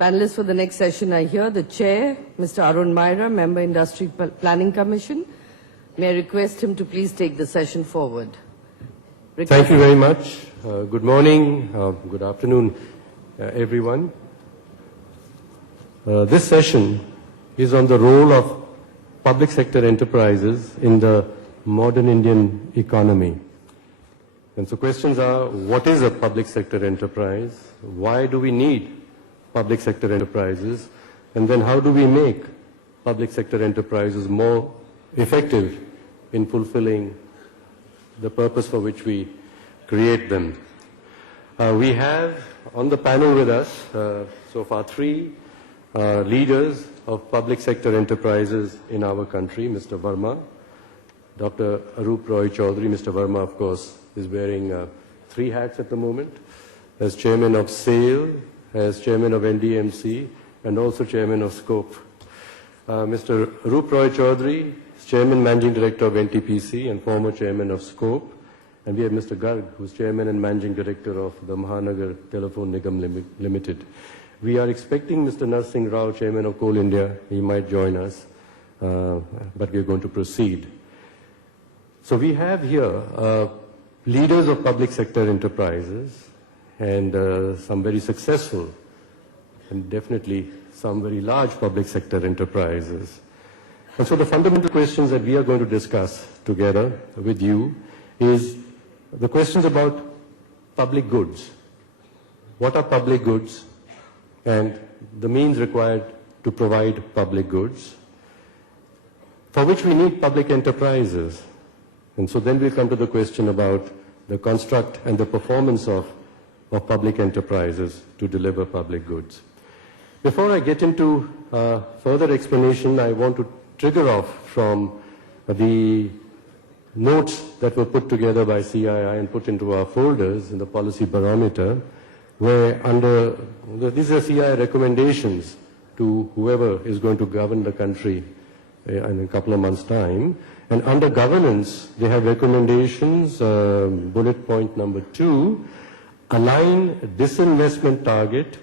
Panelists for the next session are here. The Chair, Mr. Arun Myra, Member Industry Planning Commission. May I request him to please take the session forward. Thank you very much. Good morning, good afternoon, everyone. This session is on the role of public sector enterprises in the modern Indian economy. And so questions are, what is a public sector enterprise? Why do we need public sector enterprises? And then how do we make public sector enterprises more effective in fulfilling the purpose for which we create them? We have on the panel with us so far three leaders of public sector enterprises in our country, Mr. Verma, Dr. Arup Roy Chaudhary. Mr. Verma, of course, is wearing three hats at the moment, as Chairman of SAIL, as Chairman of NDMC, and also Chairman of SCOPE. Mr. Arup Roy Chaudhary is Chairman Managing Director of NTPC and former Chairman of SCOPE. And we have Mr. Garg, who's Chairman and Managing Director of the Mahanagar Telephone Nigam Limited. We are expecting Mr. Narsingh Rao, Chairman of Coal India. He might join us, but we're going to proceed. So we have here leaders of public sector enterprises and some very successful and definitely some very large public sector enterprises. And so the fundamental questions that we are going to discuss together with you is the questions about public goods. What are public goods and the means required to provide public goods, for which we need public enterprises. And so then we'll come to the question about the construct and the performance of public enterprises to deliver public goods. Before I get into further explanation, I want to trigger off from the notes that were put together by CII and put into our folders in the policy barometer, where under, these are CII recommendations to whoever is going to govern the country in a couple of months' time. And under governance, they have recommendations, bullet point number 2, align disinvestment target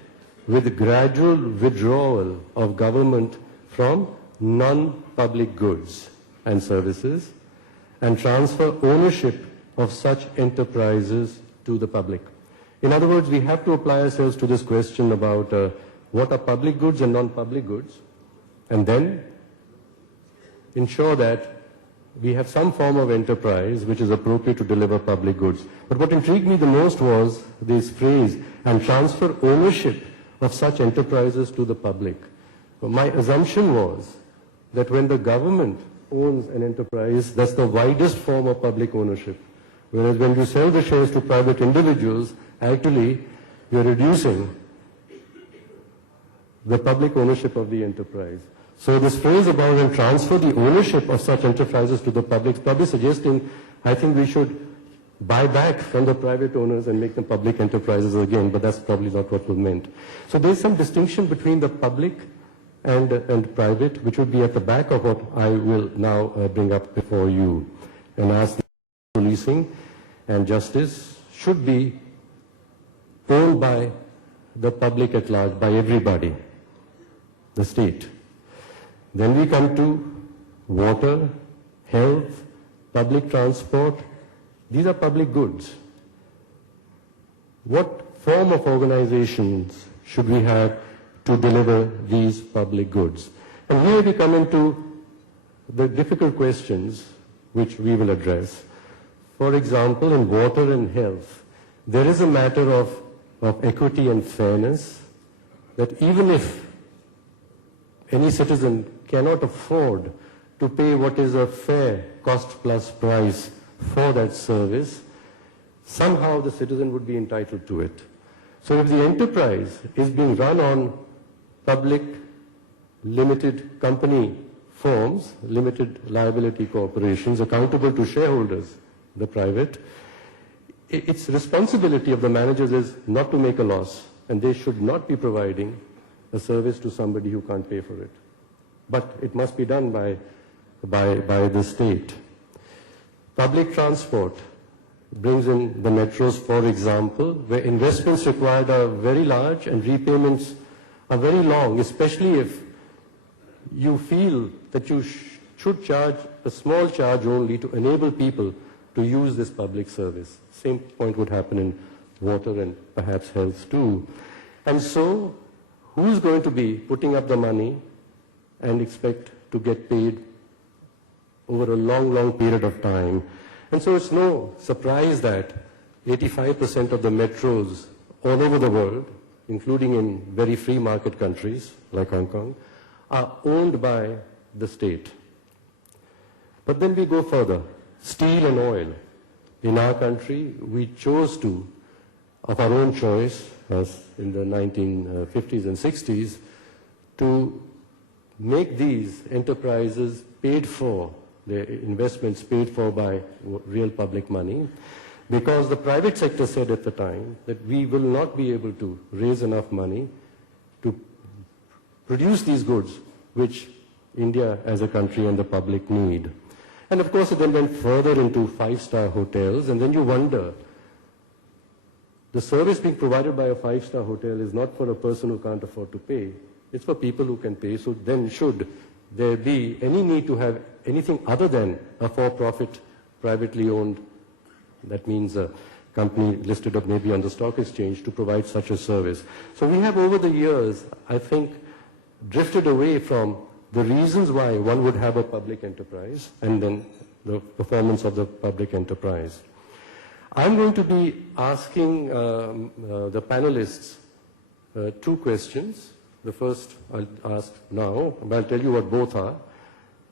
with gradual withdrawal of government from non-public goods and services, and transfer ownership of such enterprises to the public. In other words, we have to apply ourselves to this question about what are public goods and non-public goods, and then ensure that we have some form of enterprise which is appropriate to deliver public goods. But what intrigued me the most was this phrase, and transfer ownership of such enterprises to the public. My assumption was that when the government owns an enterprise, that's the widest form of public ownership. Whereas when you sell the shares to private individuals, actually you're reducing the public ownership of the enterprise. So this phrase about and transfer the ownership of such enterprises to the public is probably suggesting, I think we should buy back from the private owners and make them public enterprises again, but that's probably not what was meant. So there's some distinction between the public and private, which would be at the back of what I will now bring up before you, and ask the policing and justice should be owned by the public at large, by everybody, the state. Then we come to water, health, public transport. These are public goods. What form of organizations should we have to deliver these public goods? And here we come into the difficult questions which we will address. For example, in water and health, there is a matter of equity and fairness, that even if any citizen cannot afford to pay what is a fair cost plus price for that service, somehow the citizen would be entitled to it. So if the enterprise is being run on public limited company forms, limited liability corporations, accountable to shareholders, the private, its responsibility of the managers is not to make a loss, and they should not be providing a service to somebody who can't pay for it. But it must be done by the state. Public transport brings in the metros, for example, where investments required are very large and repayments are very long, especially if you feel that you should charge a small charge only to enable people to use this public service. Same point would happen in water and perhaps health too. And so, who's going to be putting up the money and expect to get paid over a long, long period of time? And so it's no surprise that 85% of the metros all over the world, including in very free market countries like Hong Kong, are owned by the state. But then we go further. Steel and oil. In our country, we chose to, of our own choice, as in the 1950s and 60s, to make these enterprises paid for, their investments paid for by real public money, because the private sector said at the time that we will not be able to raise enough money to produce these goods which India as a country and the public need. And of course it then went further into five-star hotels, and then you wonder, the service being provided by a five-star hotel is not for a person who can't afford to pay, it's for people who can pay. So then should there be any need to have anything other than a for-profit, privately owned, that means a company listed up maybe on the stock exchange, to provide such a service. So we have over the years, I think, drifted away from the reasons why one would have a public enterprise and then the performance of the public enterprise. I'm going to be asking the panelists two questions. The first I'll ask now, and I'll tell you what both are,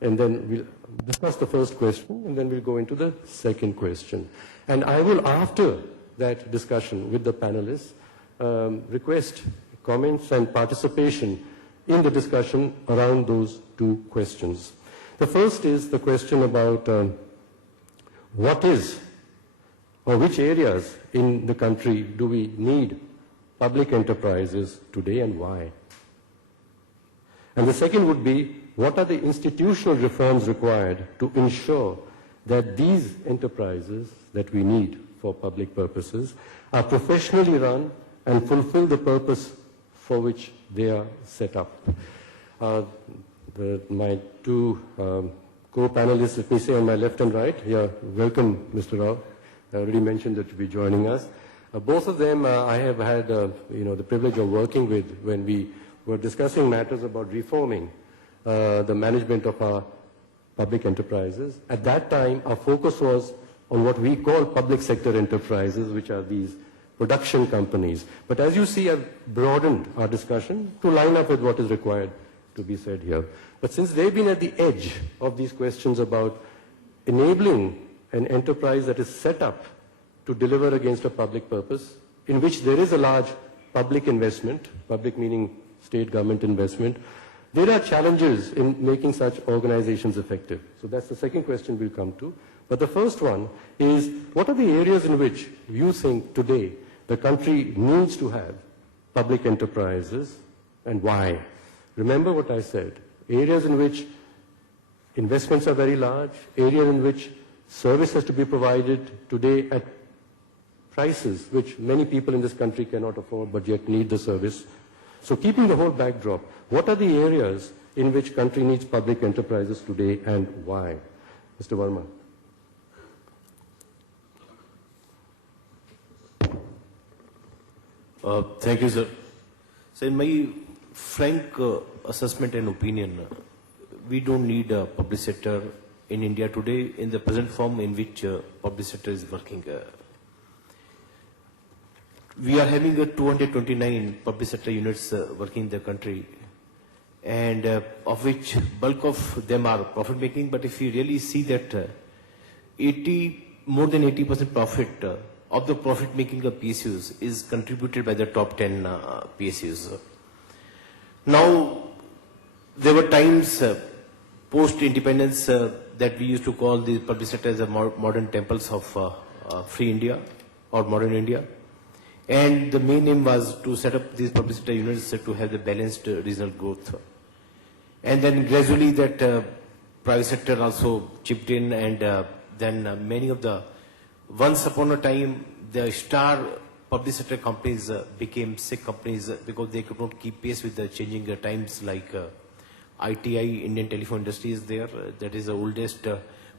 and then we'll discuss the first question, and then we'll go into the second question. And I will, after that discussion with the panelists, request comments and participation in the discussion around those two questions. The first is the question about what is or which areas in the country do we need public enterprises today and why? And the second would be, what are the institutional reforms required to ensure that these enterprises that we need for public purposes are professionally run and fulfill the purpose for which they are set up? My two co-panelists, let me say on my left and right, welcome Mr. Rao. I already mentioned that you'll be joining us. Both of them I have had the privilege of working with when we were discussing matters about reforming the management of our public enterprises. At that time, our focus was on what we call public sector enterprises, which are these production companies. But as you see, I've broadened our discussion to line up with what is required to be said here. But since they've been at the edge of these questions about enabling an enterprise that is set up to deliver against a public purpose, in which there is a large public investment, public meaning state government investment, there are challenges in making such organizations effective. So that's the second question we'll come to. But the first one is, what are the areas in which you think today the country needs to have public enterprises and why? Remember what I said, areas in which investments are very large, areas in which service has to be provided today at prices which many people in this country cannot afford but yet need the service. So keeping the whole backdrop, what are the areas in which country needs public enterprises today and why? Mr. Verma. Thank you, sir. So in my frank assessment and opinion, we don't need a public sector in India today in the present form in which public sector is working. We are having 229 public sector units working in the country, and of which bulk of them are profit making. But if you really see that more than 80% profit of the profit making of PSUs is contributed by the top 10 PSUs. Now, there were times post-independence that we used to call the public sector as a modern temples of free India or modern India. And the main aim was to set up these public sector units to have the balanced regional growth. And then gradually that private sector also chipped in, and then many of the, once upon a time, the star public sector companies became sick companies because they could not keep pace with the changing times, like ITI, Indian Telephone Industry is there. That is the oldest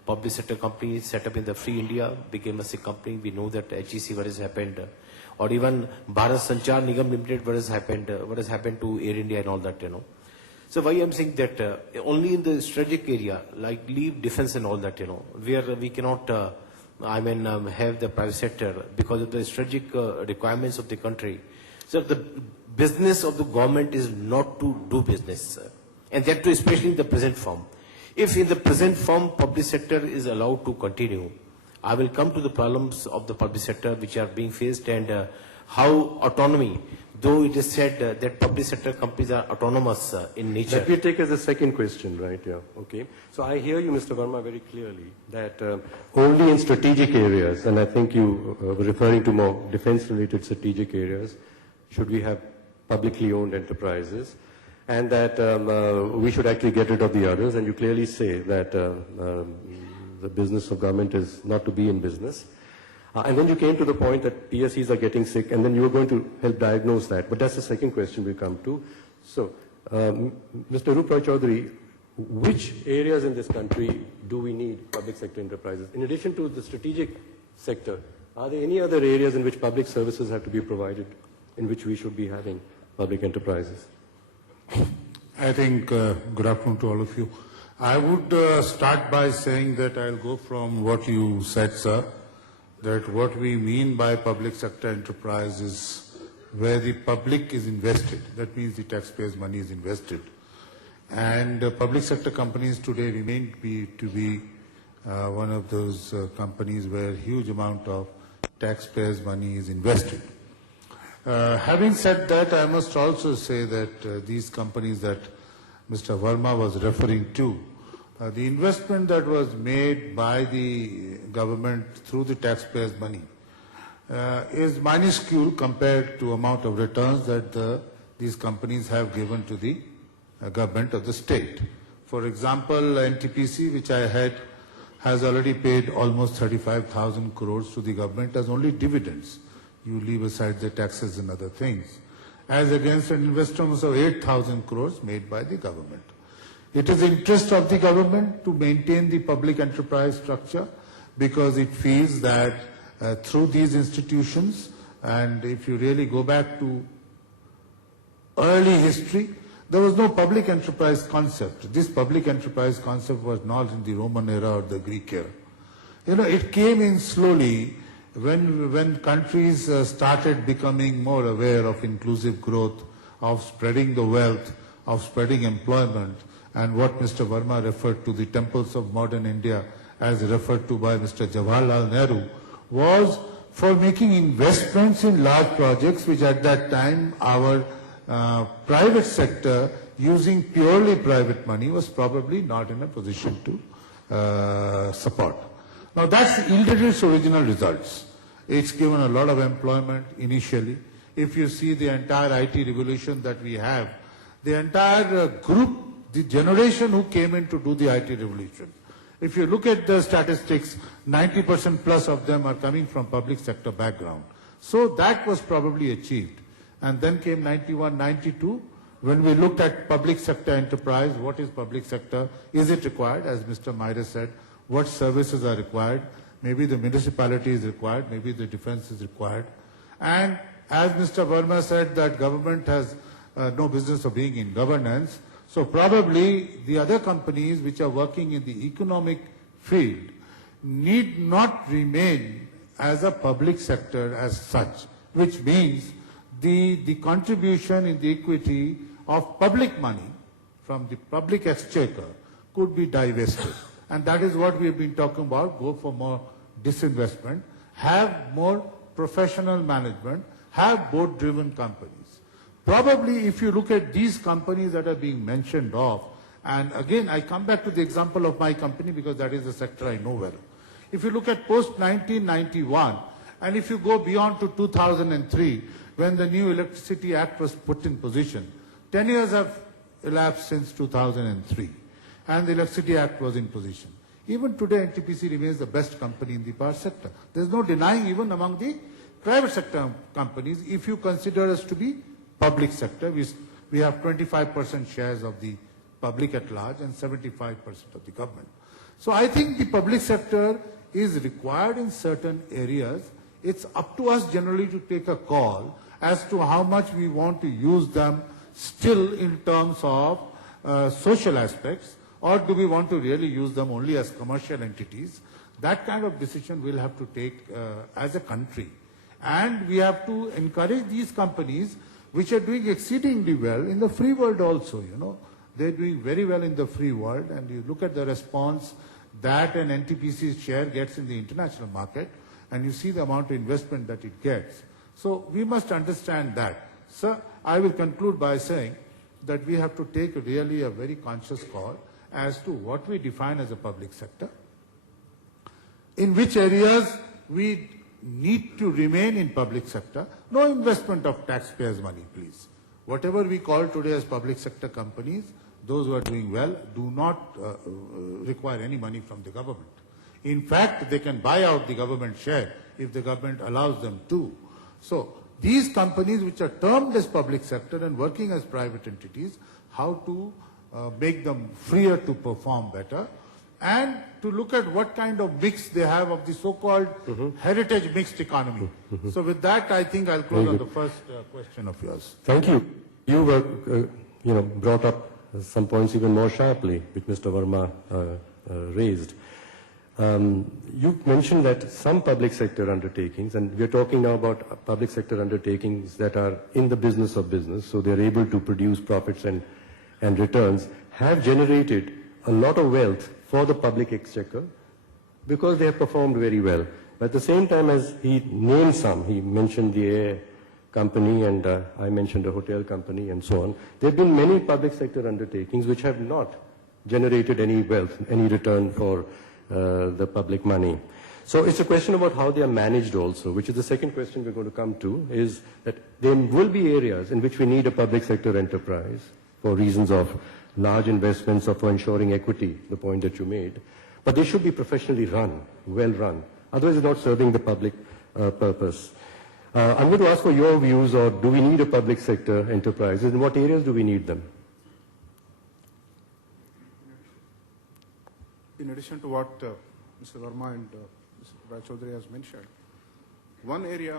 public sector company set up in the free India, became a sick company. We know that HEC, what has happened. Or even Bharat Sanchar Nigam Limited, what has happened to Air India and all that, you know. So why I'm saying that only in the strategic area, like leave defense and all that, you know, where we cannot, have the private sector because of the strategic requirements of the country. So the business of the government is not to do business, and that too, especially in the present form. If in the present form public sector is allowed to continue, I will come to the problems of the public sector which are being faced, and how autonomy, though it is said that public sector companies are autonomous in nature. That we take as a second question, right? Yeah. Okay. So I hear you, Mr. Verma, very clearly that only in strategic areas, and I think you were referring to more defense-related strategic areas, should we have publicly owned enterprises, and that we should actually get rid of the others. And you clearly say that the business of government is not to be in business. And then you came to the point that PSEs are getting sick, and then you were going to help diagnose that. But that's the second question we come to. So, Mr. Roop Roy Chaudhary, which areas in this country do we need public sector enterprises? In addition to the strategic sector, are there any other areas in which public services have to be provided, in which we should be having public enterprises? I think, good afternoon to all of you. I would start by saying that I'll go from what you said, sir, that what we mean by public sector enterprise is where the public is invested. That means the taxpayers' money is invested. And public sector companies today remain to be one of those companies where huge amount of taxpayers' money is invested. Having said that, I must also say that these companies that Mr. Verma was referring to, the investment that was made by the government through the taxpayers' money is minuscule compared to amount of returns that these companies have given to the government of the state. For example, NTPC, which I had, has already paid almost 35,000 crores to the government as only dividends. You leave aside the taxes and other things, as against an investment of 8,000 crores made by the government. It is the interest of the government to maintain the public enterprise structure because it feels that through these institutions, and if you really go back to early history, there was no public enterprise concept. This public enterprise concept was not in the Roman era or the Greek era. You know, it came in slowly when countries started becoming more aware of inclusive growth, of spreading the wealth, of spreading employment, and what Mr. Verma referred to, the temples of modern India, as referred to by Mr. Jawaharlal Nehru, was for making investments in large projects, which at that time our private sector, using purely private money, was probably not in a position to support. Now that's yielded its original results. It's given a lot of employment initially. If you see the entire IT revolution that we have, the entire group, the generation who came in to do the IT revolution, if you look at the statistics, 90% plus of them are coming from public sector background. So that was probably achieved. And then came 91, 92, when we looked at public sector enterprise, what is public sector? Is it required? As Mr. Myra said, what services are required? Maybe the municipality is required, maybe the defense is required. And as Mr. Verma said, that government has no business of being in governance. So probably the other companies which are working in the economic field need not remain as a public sector as such, which means the contribution in the equity of public money from the public exchequer could be divested. And that is what we have been talking about, go for more disinvestment, have more professional management, have board-driven companies. Probably if you look at these companies that are being mentioned of, and again I come back to the example of my company because that is the sector I know well. If you look at post-1991, and if you go beyond to 2003, when the new Electricity Act was put in position, 10 years have elapsed since 2003, and the Electricity Act was in position. Even today, NTPC remains the best company in the power sector. There's no denying even among the private sector companies, if you consider us to be public sector, we have 25% shares of the public at large and 75% of the government. So I think the public sector is required in certain areas. It's up to us generally to take a call as to how much we want to use them still in terms of social aspects, or do we want to really use them only as commercial entities. That kind of decision we'll have to take as a country. And we have to encourage these companies which are doing exceedingly well in the free world also, you know. They're doing very well in the free world, and you look at the response that an NTPC's share gets in the international market, and you see the amount of investment that it gets. So we must understand that. Sir, I will conclude by saying that we have to take really a very conscious call as to what we define as a public sector, in which areas we need to remain in public sector. No investment of taxpayers' money, please. Whatever we call today as public sector companies, those who are doing well do not require any money from the government. In fact, they can buy out the government share if the government allows them to. So these companies which are termed as public sector and working as private entities, how to make them freer to perform better, and to look at what kind of mix they have of the so-called heritage mixed economy. So with that, I think I'll close on the first question of yours. Thank you. You were, brought up some points even more sharply, which Mr. Verma raised. You mentioned that some public sector undertakings, and we're talking now about public sector undertakings that are in the business of business, so they're able to produce profits and returns, have generated a lot of wealth for the public exchequer because they have performed very well. But at the same time, as he named some, he mentioned the air company and I mentioned a hotel company and so on. There have been many public sector undertakings which have not generated any wealth, any return for the public money. So it's a question about how they are managed also, which is the second question we're going to come to, is that there will be areas in which we need a public sector enterprise for reasons of large investments or for ensuring equity, the point that you made. But they should be professionally run, well run. Otherwise it's not serving the public purpose. I'm going to ask for your views, or do we need a public sector enterprise? In what areas do we need them? In addition to what Mr. Verma and Mr. Raichaudhuri has mentioned, one area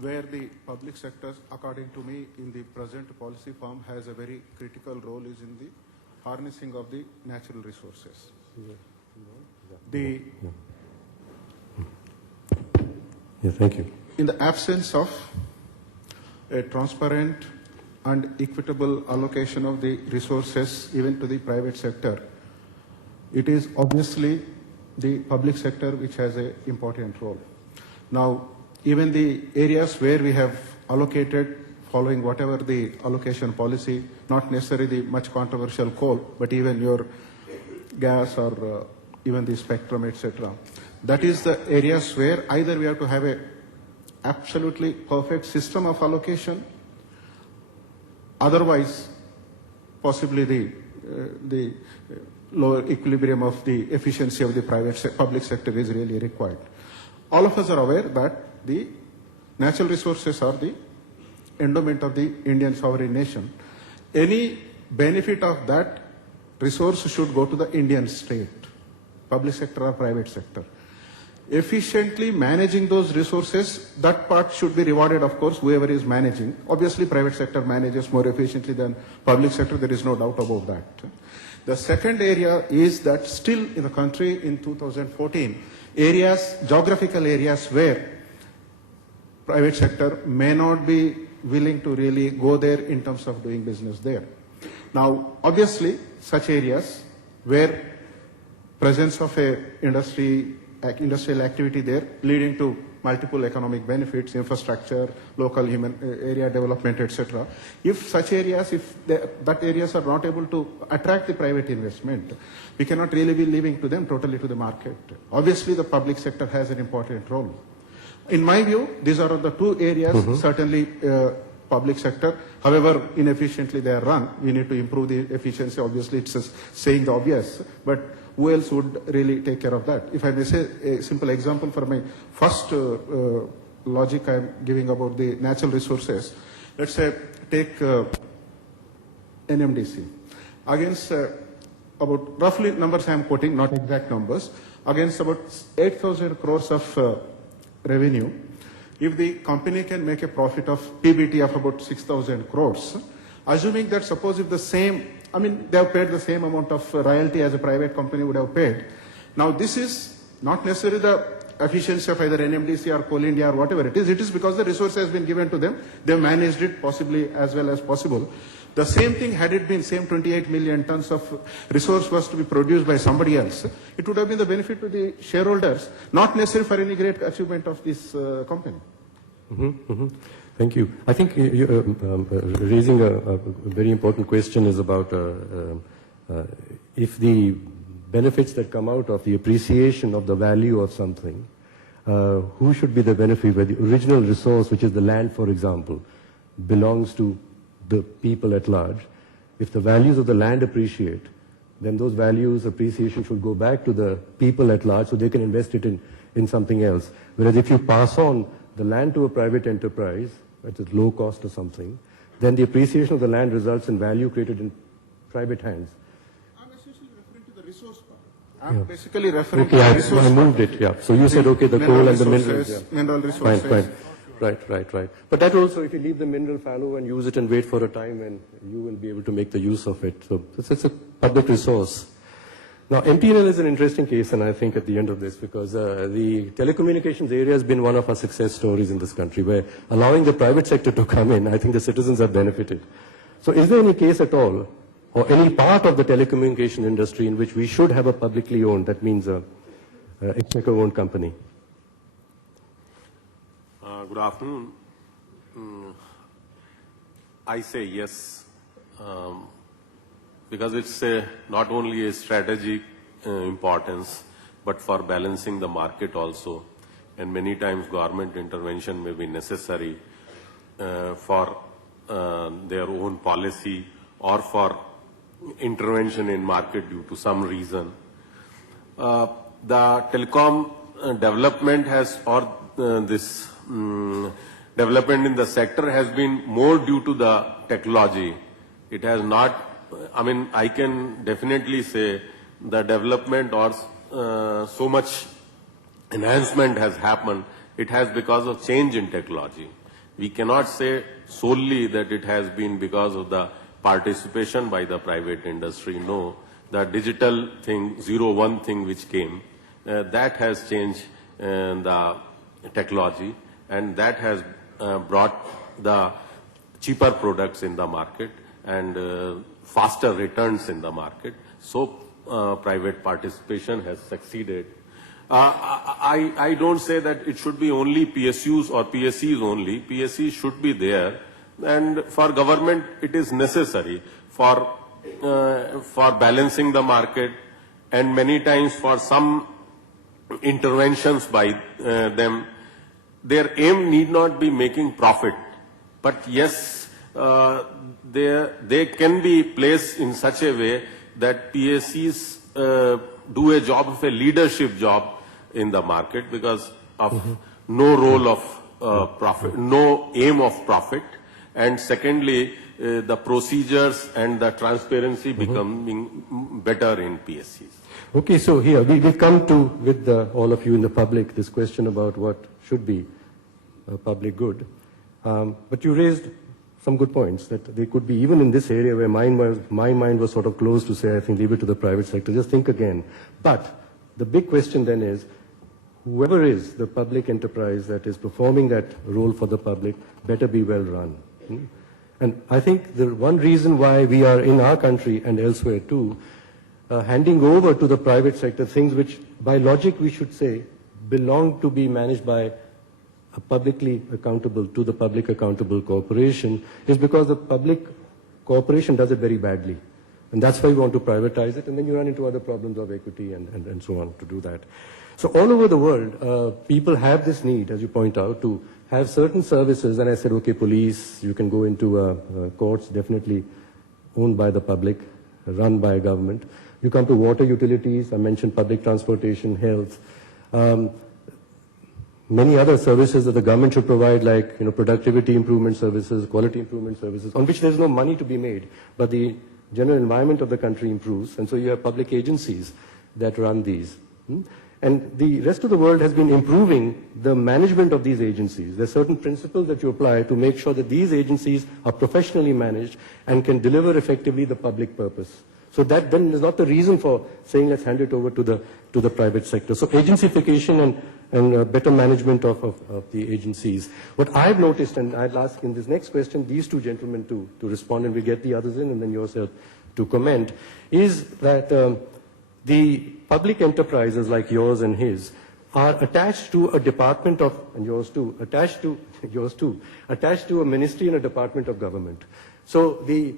where the public sector, according to me, in the present policy form has a very critical role is in the harnessing of the natural resources. Thank you. In the absence of a transparent and equitable allocation of the resources even to the private sector, it is obviously the public sector which has an important role. Now, even the areas where we have allocated following whatever the allocation policy, not necessarily the much controversial coal, but even your gas or even the spectrum, etc. That is the areas where either we have to have a absolutely perfect system of allocation, otherwise possibly the lower equilibrium of the efficiency of the public sector is really required. All of us are aware that the natural resources are the endowment of the Indian sovereign nation. Any benefit of that resource should go to the Indian state, public sector or private sector. Efficiently managing those resources, that part should be rewarded, of course, whoever is managing. Obviously, private sector manages more efficiently than public sector, there is no doubt about that. The second area is that still in the country in 2014, geographical areas where private sector may not be willing to really go there in terms of doing business there. Now, obviously, such areas where presence of a industrial activity there leading to multiple economic benefits, infrastructure, local human area development, etc. If such areas, that areas are not able to attract the private investment, we cannot really be leaving to them totally to the market. Obviously, the public sector has an important role. In my view, these are the two areas, certainly public sector, however inefficiently they are run, we need to improve the efficiency. Obviously, it's saying the obvious, but who else would really take care of that? If I may say a simple example for my first logic I'm giving about the natural resources, let's say take NMDC against about roughly numbers I am quoting, not exact numbers, against about 8,000 crores of revenue. If the company can make a profit of PBT of about 6,000 crores, assuming that suppose if the same, I mean they have paid the same amount of royalty as a private company would have paid. Now this is not necessarily the efficiency of either NMDC or Coal India or whatever it is because the resource has been given to them, they managed it possibly as well as possible. The same thing, had it been same 28 million tons of resource was to be produced by somebody else, it would have been the benefit to the shareholders, not necessarily for any great achievement of this company. Thank you. I think you're raising a very important question is about if the benefits that come out of the appreciation of the value of something, who should be the benefit where the original resource, which is the land, for example, belongs to the people at large. If the values of the land appreciate, then those values appreciation should go back to the people at large so they can invest it in something else. Whereas if you pass on the land to a private enterprise at a low cost or something, then the appreciation of the land results in value created in private hands. I'm essentially referring to the resource part. I'm basically referring to Okay, the resource I moved part. it, yeah. So you said, okay, the coal and the minerals. Yeah. Mineral resources. Fine. Right. But that also, if you leave the mineral fallow and use it and wait for a time, and you will be able to make the use of it. So it's a public resource. Now, MTNL is an interesting case, and I think at the end of this, because the telecommunications area has been one of our success stories in this country, where allowing the private sector to come in, I think the citizens have benefited. So is there any case at all, or any part of the telecommunication industry in which we should have a publicly owned, that means a exchequer-owned company? Good afternoon. I say yes, because it's not only a strategic importance, but for balancing the market also. And many times government intervention may be necessary for their own policy or for intervention in market due to some reason. The telecom development has, or this development in the sector has been more due to the technology. It has not, I mean, I can definitely say the development or so much enhancement has happened. It has because of change in technology. We cannot say solely that it has been because of the participation by the private industry. No, the digital thing, 01 thing which came, that has changed the technology, and that has brought the cheaper products in the market and faster returns in the market. So private participation has succeeded. I don't say that it should be only PSUs or PSCs only. PSCs should be there, and for government it is necessary for balancing the market, and many times for some interventions by them. Their aim need not be making profit, but yes, they can be placed in such a way that PSCs do a job of a leadership job in the market because of no role of profit, no aim of profit, and secondly, the procedures and the transparency becoming better in PSCs. Okay, so here we will come to, with all of you in the public, this question about what should be public good. But you raised some good points that they could be, even in this area where my mind was sort of closed to say, I think leave it to the private sector, just think again. But the big question then is, whoever is the public enterprise that is performing that role for the public better be well run. And I think the one reason why we are in our country and elsewhere too, handing over to the private sector things which by logic we should say belong to be managed by a publicly accountable, to the public accountable corporation, is because the public corporation does it very badly. And that's why we want to privatize it, and then you run into other problems of equity and so on to do that. So all over the world, people have this need, as you point out, to have certain services, and I said, okay, police, you can go into courts, definitely owned by the public, run by a government. You come to water utilities, I mentioned public transportation, health, many other services that the government should provide, like productivity improvement services, quality improvement services, on which there's no money to be made, but the general environment of the country improves, and so you have public agencies that run these. And the rest of the world has been improving the management of these agencies. There are certain principles that you apply to make sure that these agencies are professionally managed and can deliver effectively the public purpose. So that then is not the reason for saying let's hand it over to the private sector. So agencyfication and better management of the agencies. What I've noticed, and I'd ask in this next question these two gentlemen to respond, and we'll get the others in and then yourself to comment, is that the public enterprises like yours and his are attached to a department of, and yours too, attached to a ministry and a department of government. So the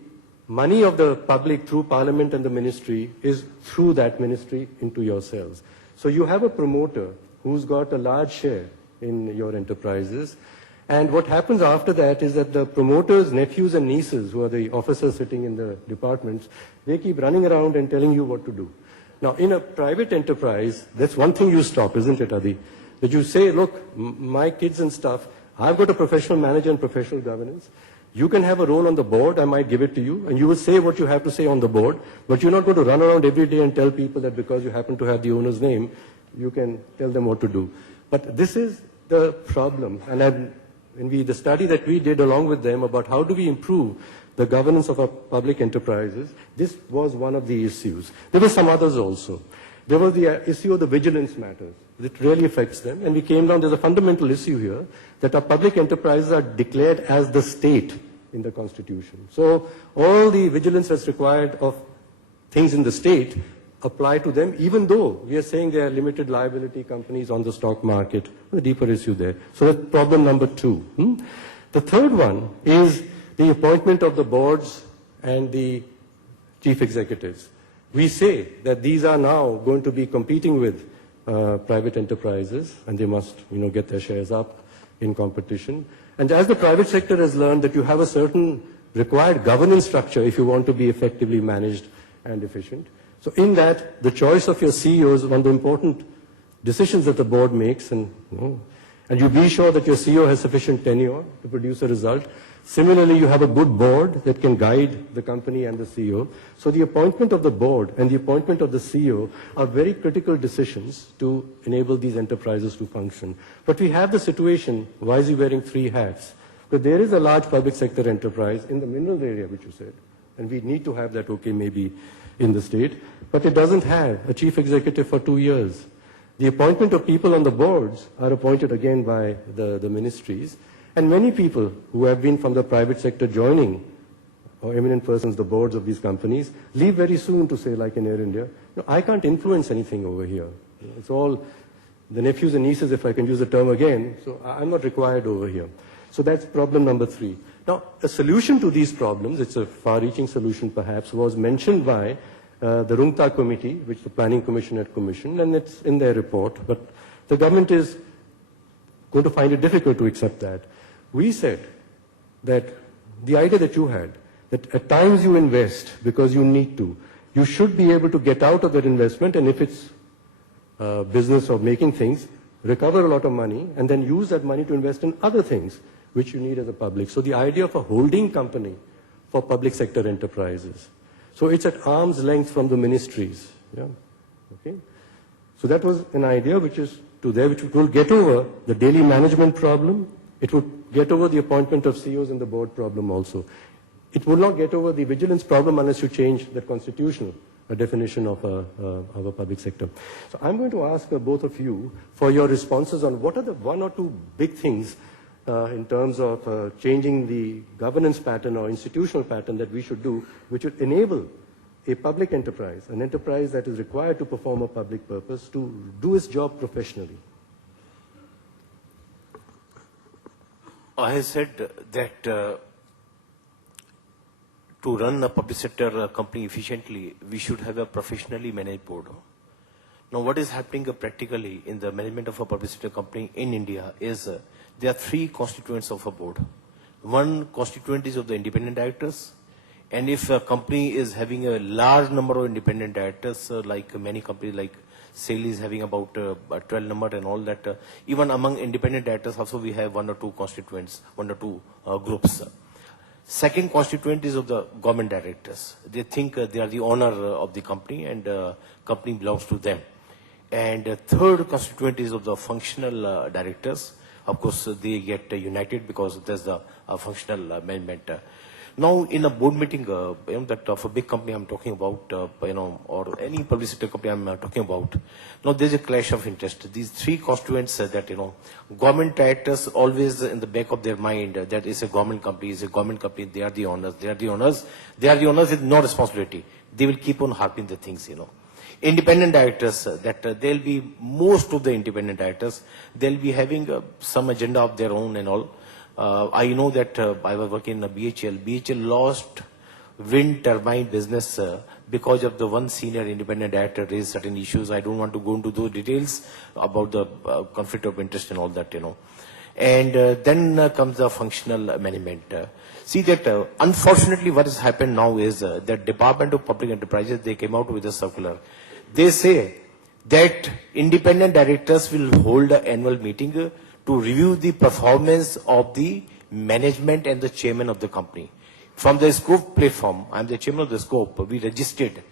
money of the public through parliament and the ministry is through that ministry into yourselves. So you have a promoter who's got a large share in your enterprises. And what happens after that is that the promoters' nephews and nieces, who are the officers sitting in the departments, they keep running around and telling you what to do. Now, in a private enterprise, that's one thing you stop, isn't it, Adi? That you say, look, my kids and stuff, I've got a professional manager and professional governance. You can have a role on the board, I might give it to you, and you will say what you have to say on the board, but you're not going to run around every day and tell people that because you happen to have the owner's name, you can tell them what to do. But this is the problem, and the study that we did along with them about how do we improve the governance of our public enterprises, this was one of the issues. There were some others also. There was the issue of the vigilance matters. It really affects them. And we came down, there's a fundamental issue here, that our public enterprises are declared as the state in the Constitution. So all the vigilance that's required of things in the state apply to them, even though we are saying they are limited liability companies on the stock market. The deeper issue there. So that's problem number 2. The third one is the appointment of the boards and the chief executives. We say that these are now going to be competing with private enterprises, and they must, get their shares up in competition. And as the private sector has learned that you have a certain required governance structure if you want to be effectively managed and efficient. So in that, the choice of your CEO is one of the important decisions that the board makes, and you be sure that your CEO has sufficient tenure to produce a result. Similarly, you have a good board that can guide the company and the CEO. So the appointment of the board and the appointment of the CEO are very critical decisions to enable these enterprises to function. But we have the situation, why is he wearing 3 hats? Because there is a large public sector enterprise in the minerals area, which you said, and we need to have that, maybe in the state, but it doesn't have a chief executive for 2 years. The appointment of people on the boards are appointed again by the ministries. And many people who have been from the private sector joining, or eminent persons, the boards of these companies, leave very soon to say, like in Air India, I can't influence anything over here. It's all the nephews and nieces, if I can use the term again, so I'm not required over here. So that's problem number 3. Now, a solution to these problems, it's a far-reaching solution perhaps, was mentioned by the Rungta committee, which the Planning Commission had commissioned, and it's in their report, but the government is going to find it difficult to accept that. We said that the idea that you had, that at times you invest because you need to, you should be able to get out of that investment, and if it's business of making things, recover a lot of money and then use that money to invest in other things which you need as a public. So the idea of a holding company for public sector enterprises. So it's at arm's length from the ministries. Yeah. Okay. So that was an idea which is to there, which will get over the daily management problem. It would get over the appointment of CEOs and the board problem also. It will not get over the vigilance problem unless you change the constitutional definition of a public sector. So I'm going to ask both of you for your responses on what are the 1 or 2 big things in terms of changing the governance pattern or institutional pattern that we should do, which would enable a public enterprise, an enterprise that is required to perform a public purpose, to do its job professionally. I have said that to run a public sector company efficiently, we should have a professionally managed board. Now, what is happening practically in the management of a public sector company in India is there are 3 constituents of a board. One constituent is of the independent directors, And if a company is having a large number of independent directors, like many companies like SAIL is having about 12 number and all that, even among independent directors also we have 1 or 2 constituents, 1 or 2 groups. Second constituent is of the government directors. They think they are the owner of the company and company belongs to them. And third constituent is of the functional directors. Of course, they get united because there's the functional management. Now, in a board meeting, that of a big company I'm talking about, or any public sector company I'm talking about, now there's a clash of interest. These 3 constituents that, government directors always in the back of their mind that it's a government company, they are the owners, they are the owners with no responsibility. They will keep on harping the things, Independent directors, that they'll be, most of the independent directors, they'll be having some agenda of their own and all. I know that I was working in BHL. BHL lost wind turbine business because of the one senior independent director raised certain issues. I don't want to go into those details about the conflict of interest and all that, And then comes the functional management. See that unfortunately what has happened now is the Department of Public Enterprises, they came out with a circular. They say that independent directors will hold an annual meeting to review the performance of the management and the chairman of the company. From the scope platform, I'm the chairman of the scope, we registered.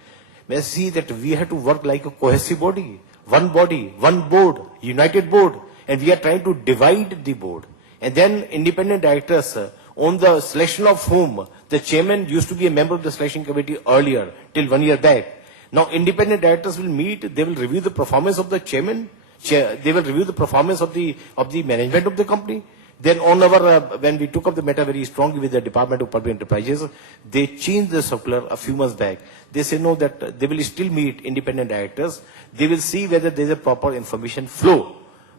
May I see that we have to work like a cohesive body, one board, united board, and we are trying to divide the board. And then independent directors, on the selection of whom the chairman used to be a member of the selection committee earlier, till 1 year back. Now independent directors will meet, they will review the performance of the chairman, they will review the performance of the management of the company. Then on our, when we took up the matter very strongly with the Department of Public Enterprises, they changed the circular a few months back. They say no, that they will still meet independent directors. They will see whether there is a proper information flow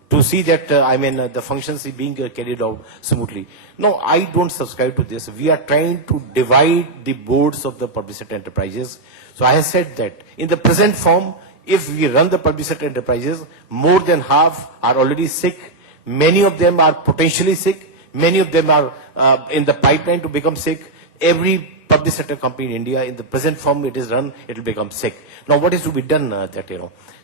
to see that, the functions is being carried out smoothly. No, I don't subscribe to this. We are trying to divide the boards of the public sector enterprises. So I have said that in the present form, if we run the public sector enterprises, more than half are already sick. Many of them are potentially sick. Many of them are in the pipeline to become sick. Every public sector company in India, in the present form it is run, it will become sick. Now what is to be done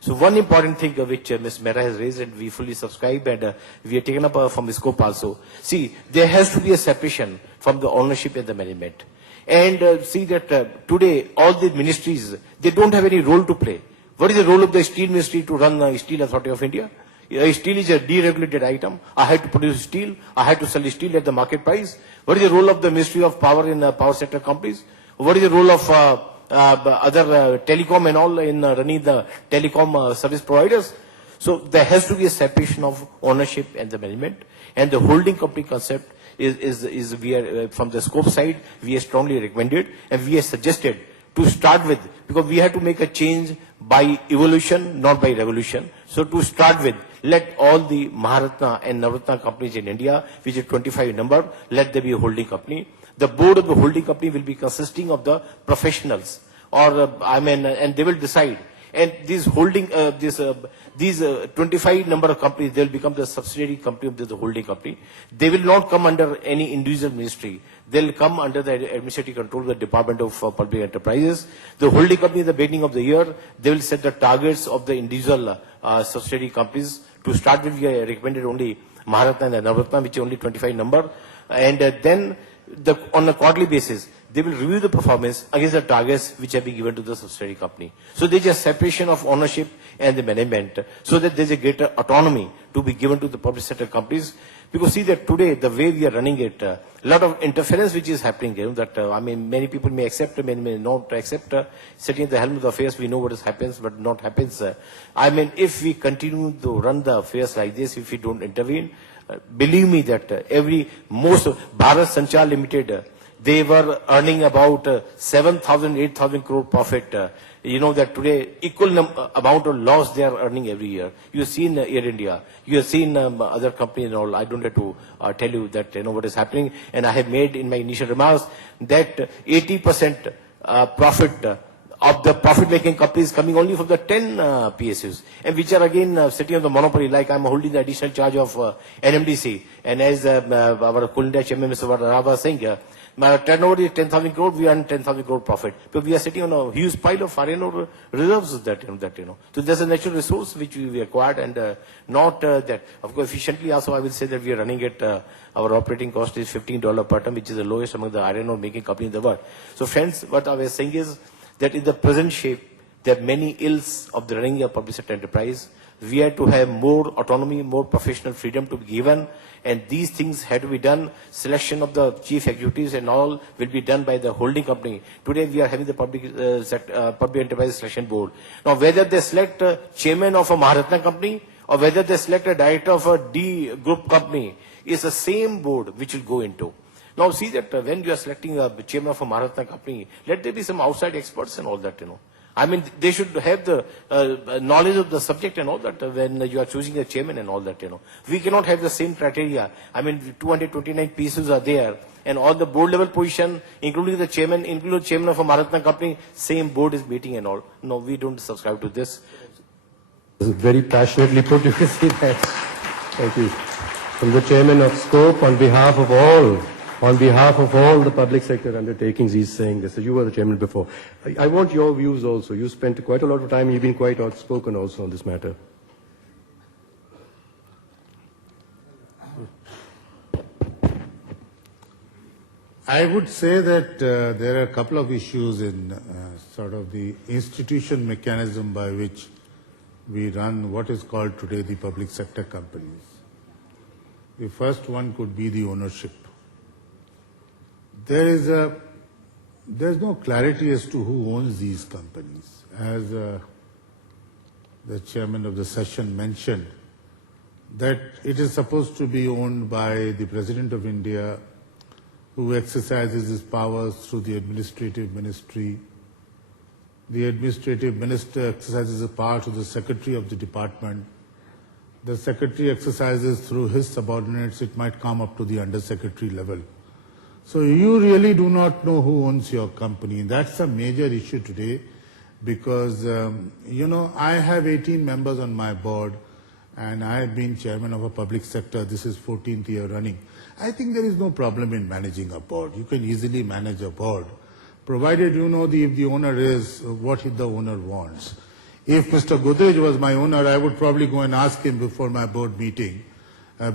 So one important thing which Ms. Mehra has raised, and we fully subscribe, and we have taken up from the scope also. See, there has to be a separation from the ownership and the management. And see that today all the ministries, they don't have any role to play. What is the role of the Steel Ministry to run the Steel Authority of India? Steel is a deregulated item. I had to produce steel. I had to sell steel at the market price. What is the role of the Ministry of Power in power sector companies? What is the role of other telecom and all in running the telecom service providers? So there has to be a separation of ownership and the management. And the holding company concept is we are, from the scope side, we are strongly recommended and we are suggested to start with, because we have to make a change by evolution, not by revolution. So to start with, let all the Maharatna and Navratna companies in India, which is 25 number, let there be a holding company. The board of the holding company will be consisting of the professionals, or and they will decide. And these holding, these 25 number of companies, they will become the subsidiary company of the holding company. They will not come under any individual ministry. They will come under the administrative control of the Department of Public Enterprises. The holding company at the beginning of the year, they will set the targets of the individual subsidiary companies. To start with, we recommended only Maharatna and Navratna, which is only 25 number. And then on a quarterly basis, they will review the performance against the targets which have been given to the subsidiary company. So there is a separation of ownership and the management, so that there is a greater autonomy to be given to the public sector companies. Because see that today, the way we are running it, a lot of interference which is happening, that many people may accept, many may not accept. Sitting at the helm of the affairs, we know what happens, but not happens. If we continue to run the affairs like this, if we don't intervene, believe me that most Bharat Sanchar Limited, they were earning about 7,000, 8,000 crore profit. You know that today equal amount of loss they are earning every year. You have seen Air India, you have seen other companies and all. I don't have to tell you that what is happening. And I have made in my initial remarks that 80% profit of the profit-making companies coming only from the 10 PSUs, and which are again sitting on the monopoly, like I'm holding the additional charge of NMDC. And as our Coal India Chairman, Mr. Rava was saying, My turnover is 10,000 crore, we earn 10,000 crore profit. But we are sitting on a huge pile of iron ore reserves that. So there's a natural resource which we acquired and not that. Of course, efficiently also I will say that we are running at, our operating cost is $15 per ton, which is the lowest among the iron ore making companies in the world. So friends, what I was saying is that in the present shape, there are many ills of the running a public sector enterprise. We have to have more autonomy, more professional freedom to be given, and these things have to be done. Selection of the chief executives and all will be done by the holding company. Today we are having the public enterprise selection board. Now whether they select a chairman of a Maharatna company or whether they select a director of a D group company, is the same board which will go into. Now see that when you are selecting a chairman of a Maharatna company, let there be some outside experts and all that, I mean, they should have the knowledge of the subject and all that when you are choosing a chairman and all that, We cannot have the same criteria. I mean, 229 pieces are there, and all the board level position, including the chairman, including the chairman of a Maharatna company, same board is meeting and all. No, we don't subscribe to this. This is very passionately put, you can see that. Thank you. From the chairman of Scope, on behalf of all the public sector undertakings, he's saying this. So you were the chairman before. I want your views also. You spent quite a lot of time, you've been quite outspoken also on this matter. I would say that there are a couple of issues in sort of the institution mechanism by which we run what is called today the public sector companies. The first one could be the ownership. There's no clarity as to who owns these companies. As the chairman of the session mentioned, that it is supposed to be owned by the President of India, who exercises his powers through the administrative ministry. The administrative minister exercises a power to the secretary of the department. The secretary exercises through his subordinates. It might come up to the undersecretary level. So you really do not know who owns your company. That's a major issue today because, I have 18 members on my board and I have been chairman of a public sector. This is 14th year running. I think there is no problem in managing a board. You can easily manage a board, provided you know if the owner is what the owner wants. If Mr. Godrej was my owner, I would probably go and ask him before my board meeting,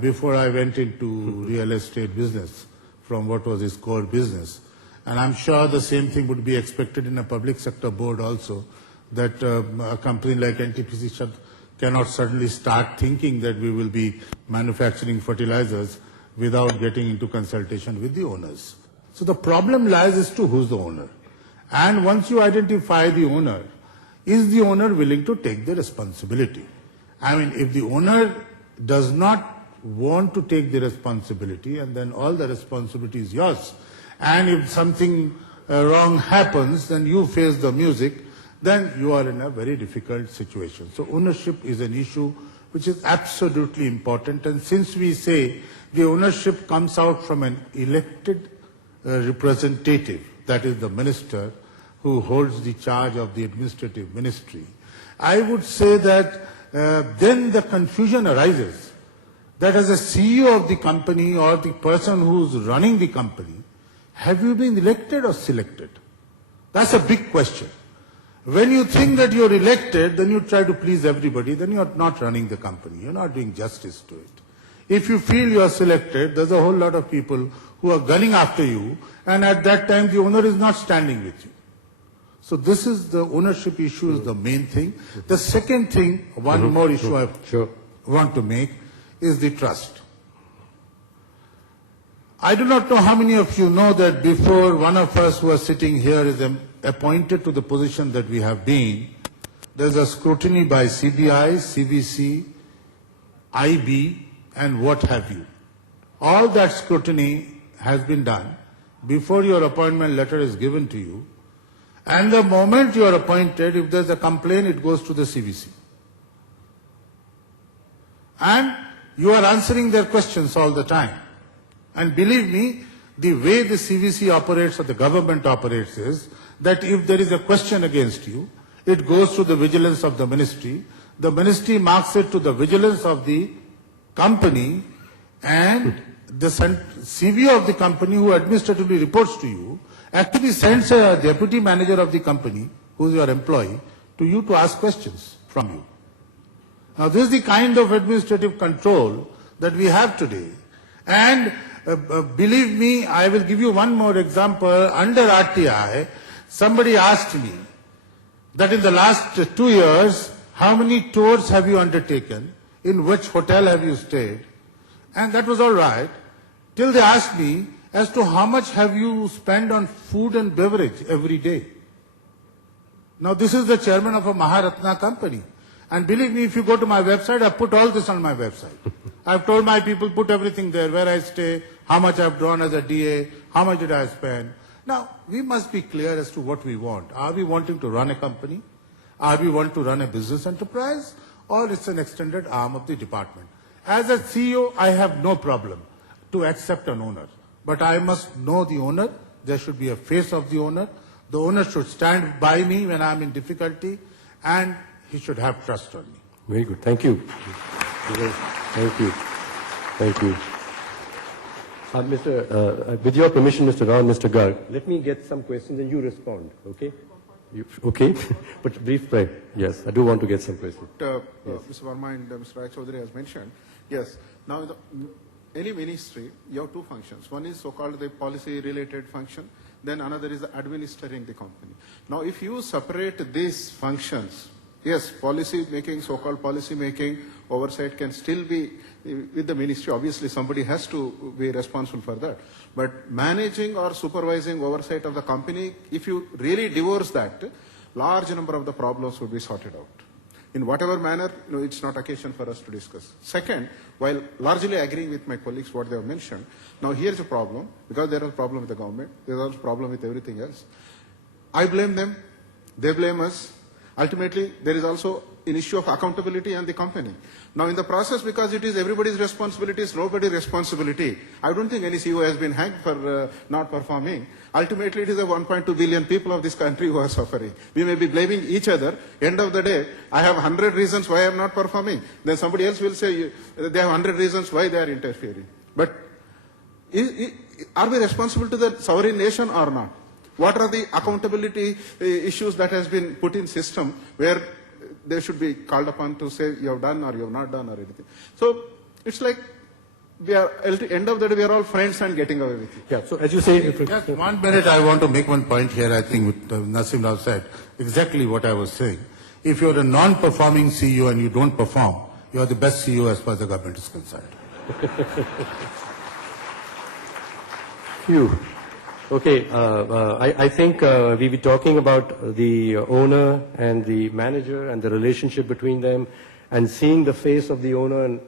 before I went into real estate business, from what was his core business. And I'm sure the same thing would be expected in a public sector board also, that a company like NTPC cannot suddenly start thinking that we will be manufacturing fertilizers without getting into consultation with the owners. So the problem lies as to who's the owner. And once you identify the owner, is the owner willing to take the responsibility? I mean, if the owner does not want to take the responsibility, and then all the responsibility is yours, and if something wrong happens, then you face the music, then you are in a very difficult situation. So ownership is an issue which is absolutely important, and since we say the ownership comes out from an elected representative, that is the minister who holds the charge of the administrative ministry, I would say that then the confusion arises that as a CEO of the company or the person who's running the company, have you been elected or selected? That's a big question. When you think that you're elected, then you try to please everybody, then you're not running the company, you're not doing justice to it. If you feel you're selected, there's a whole lot of people who are gunning after you, and at that time the owner is not standing with you. So this is the ownership issue is the main thing. The second thing, one more issue I want to make, is the trust. I do not know how many of you know that before one of us who are sitting here is appointed to the position that we have been, there's a scrutiny by CBI, CVC, IB, and what have you. All that scrutiny has been done before your appointment letter is given to you, and the moment you are appointed, if there's a complaint, it goes to the CVC. And you are answering their questions all the time. And believe me, the way the CVC operates or the government operates is that if there is a question against you, it goes to the vigilance of the ministry marks it to the vigilance of the company, and the CEO of the company who administratively reports to you actually sends a deputy manager of the company, who is your employee, to you to ask questions from you. Now, this is the kind of administrative control that we have today. And believe me, I will give you one more example. Under RTI, somebody asked me that in the last 2 years, how many tours have you undertaken? In which hotel have you stayed? And that was all right, till they asked me as to how much have you spent on food and beverage every day. Now, this is the chairman of a Maharatna company. And believe me, if you go to my website, I've put all this on my website. I've told my people, put everything there, where I stay, how much I've drawn as a DA, how much did I spend. Now, we must be clear as to what we want. Are we wanting to run a company? Are we want to run a business enterprise? Or it's an extended arm of the department? As a CEO, I have no problem to accept an owner. But I must know the owner. There should be a face of the owner. The owner should stand by me when I'm in difficulty, and he should have trust on me. Very good. Thank you. Thank you. Thank you. With your permission, Mr. Rao and Mr. Garg, let me get some questions and you respond, okay? Okay? But brief, right? Yes, I do want to get some questions. Mr. Verma and Mr. Rai Chaudhary has mentioned, yes, now in any ministry, you have two functions. One is so-called the policy-related function, then another is administering the company. Now, if you separate these functions, yes, policy making, so-called policy making, oversight can still be with the ministry. Obviously, somebody has to be responsible for that. But managing or supervising oversight of the company, if you really divorce that, large number of the problems would be sorted out. In whatever manner, it's not occasion for us to discuss. Second, while largely agreeing with my colleagues what they have mentioned, now here's a problem, because there is a problem with the government, there's also a problem with everything else. I blame them, they blame us. Ultimately, there is also an issue of accountability and the company. Now, in the process, because it is everybody's responsibility, it's nobody's responsibility. I don't think any CEO has been hanged for not performing. Ultimately, it is the 1.2 billion people of this country who are suffering. We may be blaming each other. End of the day, I have 100 reasons why I am not performing. Then somebody else will say they have 100 reasons why they are interfering. But are we responsible to the sovereign nation or not? What are the accountability issues that has been put in system where they should be called upon to say you have done or you have not done or anything? So it's like we are, at the end of the day, we are all friends and getting away with it. Yeah, so as you say... Just 1 minute, I want to make one point here. I think what Nasim Rao said exactly what I was saying. If you're a non-performing CEO and you don't perform, you are the best CEO as far as the government is concerned. Phew. Okay, I think we were talking about the owner and the manager and the relationship between them, and seeing the face of the owner and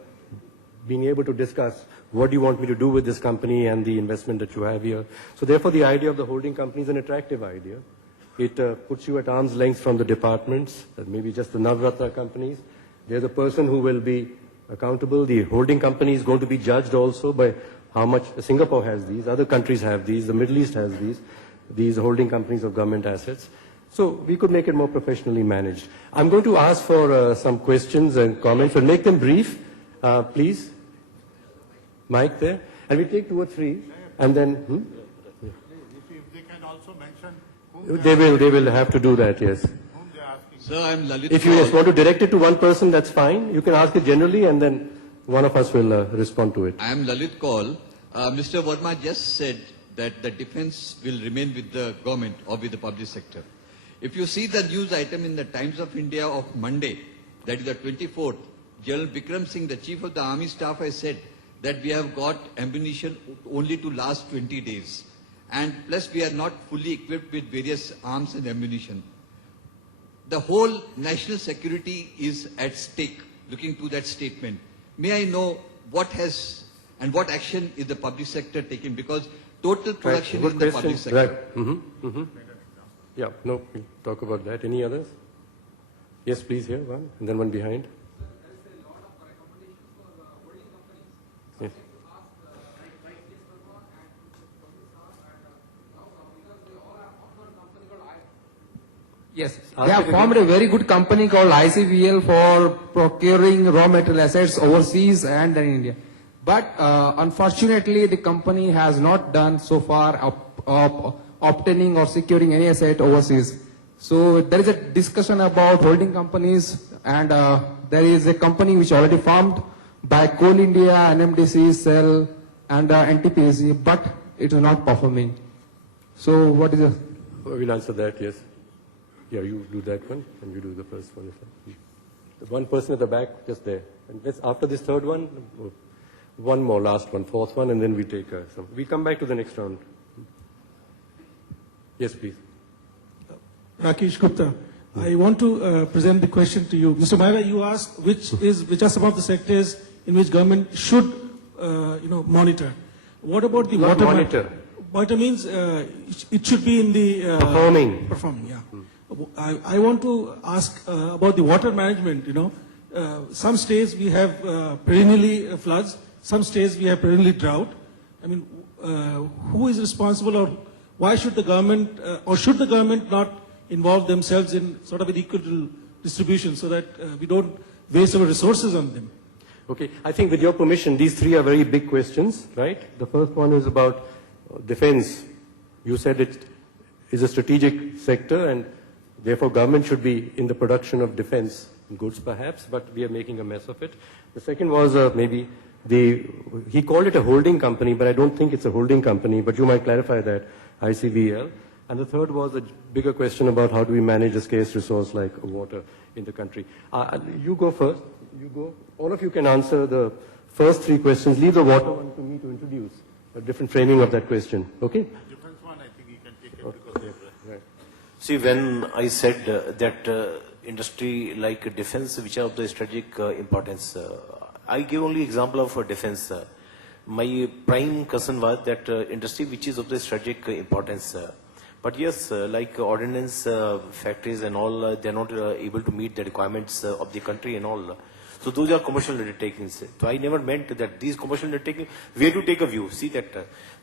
being able to discuss what do you want me to do with this company and the investment that you have here. So therefore the idea of the holding company is an attractive idea. It puts you at arm's length from the departments, maybe just the Navratna companies. They're the person who will be accountable. The holding company is going to be judged also by how much Singapore has these, other countries have these, the Middle East has these holding companies of government assets. So we could make it more professionally managed. I'm going to ask for some questions and comments. We'll make them brief, please. Mic there. And we take 2 or 3, and then... If they can also mention They will have to do that, yes. whom they are asking. Sir, I'm Lalit. If you just want to direct it to one person, that's fine. You can ask it generally, and then one of us will respond to it. I am Lalit Kaul. Mr. Verma just said that the defense will remain with the government or with the public sector. If you see the news item in the Times of India of Monday, that is the 24th, General Bikram Singh, the Chief of the Army Staff, has said that we have got ammunition only to last 20 days. And plus we are not fully equipped with various arms and ammunition. The whole national security is at stake, looking to that statement. May I know what has and what action is the public sector taking? Because total production is in the public sector. Right. Yeah, no, we'll talk about that. Any others? Yes, please, here, one, and then one behind. Yes. Yes, they have formed a very good company called ICVL for procuring raw material assets overseas and in India. But unfortunately, the company has not done so far obtaining or securing any asset overseas. So there is a discussion about holding companies, and there is a company which already formed by Coal India, NMDC, Cell, and NTPC, but it is not performing. So what is the... We'll answer that, yes. Yeah, you do that one, and you do the first one. The one person at the back, just there. And let's, after this third one, one more, last one, fourth one, and then we take some. We'll come back to the next round. Yes, please. Rakesh Gupta. I want to present the question to you. Mr. Maira, you asked which are some of the sectors in which government should, monitor. What about the Not water? monitor. Water means it should be in the... Performing. Performing, yeah. I want to ask about the water management, some states we have perennially floods, some states we have perennially drought. I mean, who is responsible, or why should the government, or should the government not involve themselves in sort of an equal distribution so that we don't waste our resources on them? Okay, I think with your permission, these three are very big questions, right? The first one is about defense. You said it is a strategic sector, and therefore government should be in the production of defense goods perhaps, but we are making a mess of it. The second was he called it a holding company, but I don't think it's a holding company, but you might clarify that, ICVL. And the third was a bigger question about how do we manage a scarce resource like water in the country. You go first. You go. All of you can answer the first three questions. Leave the water one to me to introduce a different framing of that question. Okay? Defense one, I think he can take it because Right. See, when I said that industry like defense, which are of the strategic importance, I give only example of defense. My prime concern was that industry which is of the strategic importance. But yes, like ordnance factories and all, they are not able to meet the requirements of the country and all. So those are commercial undertakings. So I never meant that these commercial undertakings, we have to take a view. See that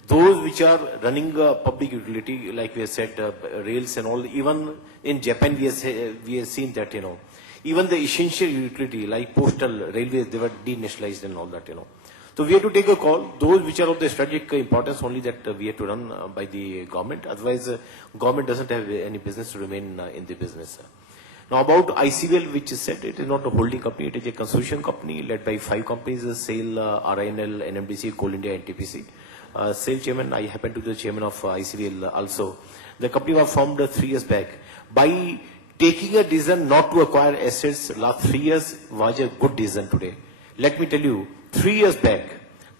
those which are running public utility, like we have said, rails and all, even in Japan we have seen that, even the essential utility like postal, railways, they were denationalized and all that, So we have to take a call, those which are of the strategic importance only that we have to run by the government. Otherwise, government doesn't have any business to remain in the business. Now about ICVL, which is said, it is not a holding company, it is a consortium company led by 5 companies, SAIL, RINL, NMDC, Coal India, NTPC. SAIL chairman, I happen to be the chairman of ICVL also. The company was formed 3 years back. By taking a decision not to acquire assets last 3 years was a good decision today. Let me tell you, 3 years back,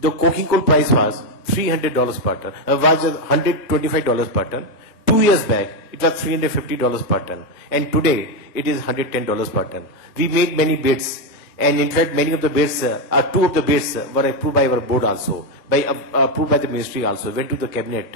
the coking coal price was $300 per ton, was $125 per ton. 2 years back, it was $350 per ton. And today, it is $110 per ton. We made many bids. And in fact, many of the bids, 2 of the bids were approved by our board also, approved by the ministry also, went to the cabinet.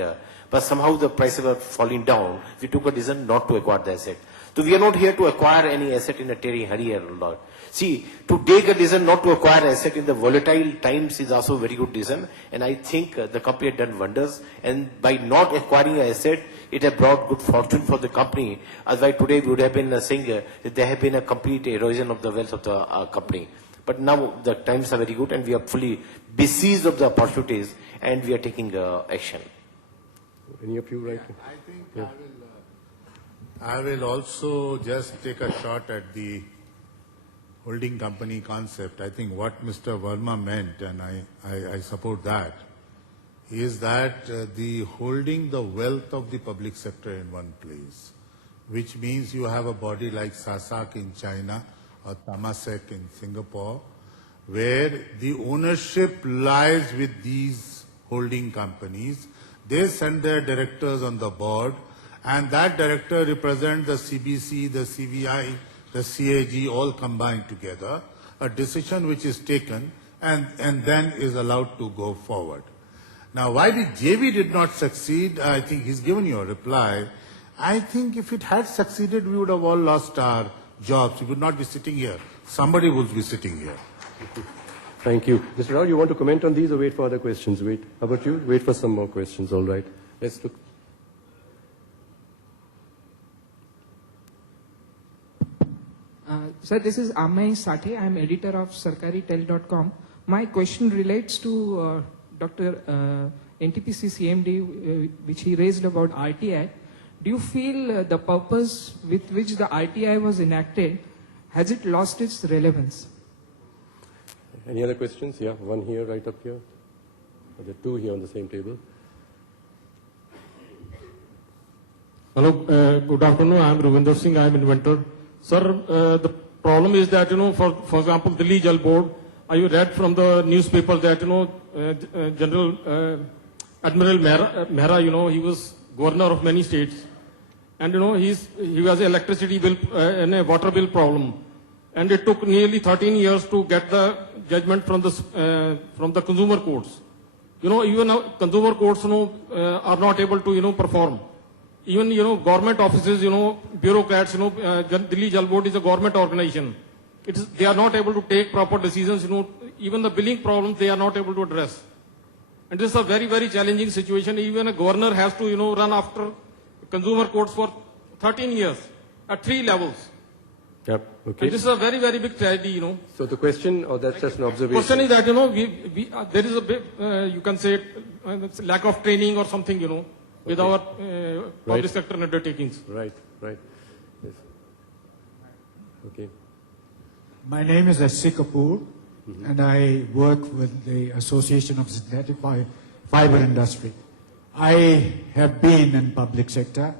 But somehow the prices were falling down. We took a decision not to acquire the asset. So we are not here to acquire any asset in a tearing hurry or lot. See, to take a decision not to acquire asset in the volatile times is also a very good decision. And I think the company had done wonders. And by not acquiring an asset, it has brought good fortune for the company. Otherwise today we would have been saying that there have been a complete erosion of the wealth of the company. But now the times are very good and we are fully besieged of the opportunities and we are taking action. Any of you, right? I think I will also just take a shot at the holding company concept. I think what Mr. Verma meant, and I support that, is that the holding the wealth of the public sector in one place, which means you have a body like SASAC in China or Temasek in Singapore, where the ownership lies with these holding companies. They send their directors on the board, and that director represents the CBC, the CVI, the CAG, all combined together, a decision which is taken and then is allowed to go forward. Now, why the JV did not succeed, I think he's given you a reply. I think if it had succeeded, we would have all lost our jobs. We would not be sitting here. Somebody would be sitting here. Thank you. Mr. Rao, you want to comment on these or wait for other questions? Wait. How about you? Wait for some more questions. All right. Let's look. Sir, this is Amay Sathe. I am editor of SarkariTel.com. My question relates to Dr. NTPC CMD, which he raised about RTI. Do you feel the purpose with which the RTI was enacted, has it lost its relevance? Any other questions? Yeah, one here, right up here. There are two here on the same table. Hello, good afternoon. I am Ravinder Singh. I am inventor. Sir, the problem is that, for example, Delhi Jal Board, I read from the newspaper that, General Admiral Mehra, he was governor of many states. And, he has an electricity bill and a water bill problem. And it took nearly 13 years to get the judgment from the consumer courts. Even consumer courts, are not able to, perform. Even, government offices, bureaucrats, Delhi Jal Board is a government organization. They are not able to take proper decisions, even the billing problems they are not able to address. And this is a very, very challenging situation. Even a governor has to, run after consumer courts for 13 years at 3 levels. Yep, okay. And this is a very, very big tragedy, So the question, or that's just an observation? Question is that, there is a bit, you can say, lack of training or something, with our public sector undertakings. Right. Yes. Okay. My name is S.C. Kapoor, and I work with the Association of Synthetic Fiber Industry. I have been in public sector,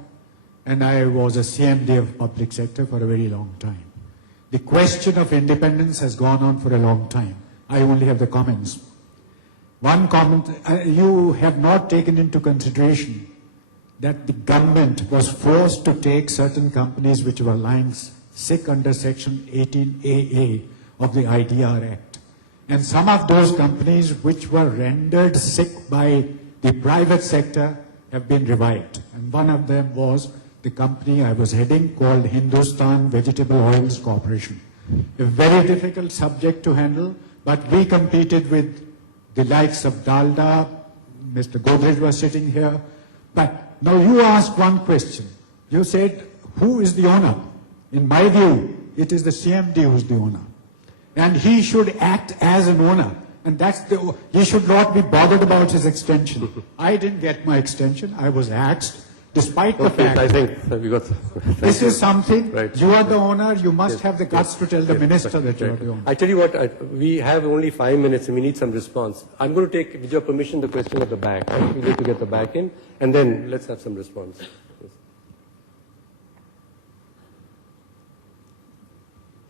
and I was a CMD of public sector for a very long time. The question of independence has gone on for a long time. I only have the comments. One comment, you have not taken into consideration that the government was forced to take certain companies which were lying sick under Section 18AA of the IDR Act. And some of those companies which were rendered sick by the private sector have been revived. And one of them was the company I was heading called Hindustan Vegetable Oils Corporation. A very difficult subject to handle, but we competed with the likes of Dalda, Mr. Godrej was sitting here. But now you asked one question. You said, who is the owner? In my view, it is the CMD who is the owner. And he should act as an owner. And he should not be bothered about his extension. I didn't get my extension. I was axed. Despite the fact, I think we got. This is something, right. You are the owner, you must have the guts to tell the minister that you are the owner. I tell you what, we have only 5 minutes and we need some response. I'm going to take, with your permission, the question at the back. We need to get the back in, and then let's have some response. Yes.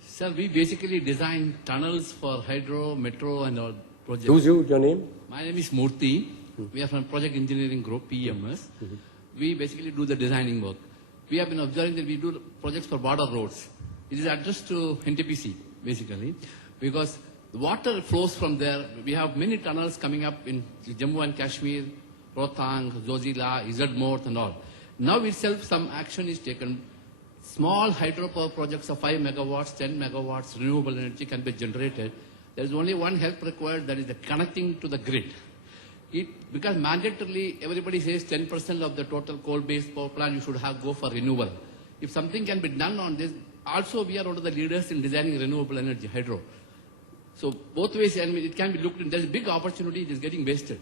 Sir, we basically design tunnels for hydro, metro and all projects. Who's you, your name? My name is Murthy. We are from Project Engineering Group, PMS. We basically do the designing work. We have been observing that we do projects for border roads. It is addressed to NTPC, basically, because the water flows from there. We have many tunnels coming up in Jammu and Kashmir, Rohtang, Zojila, Izadmort and all. Now itself some action is taken. Small hydropower projects of 5 megawatts, 10 megawatts, renewable energy can be generated. There is only one help required, that is the connecting to the grid. Because mandatorily everybody says 10% of the total coal-based power plant you should go for renewable. If something can be done on this, also we are one of the leaders in designing renewable energy, hydro. So both ways, and it can be looked in. There is a big opportunity, it is getting wasted.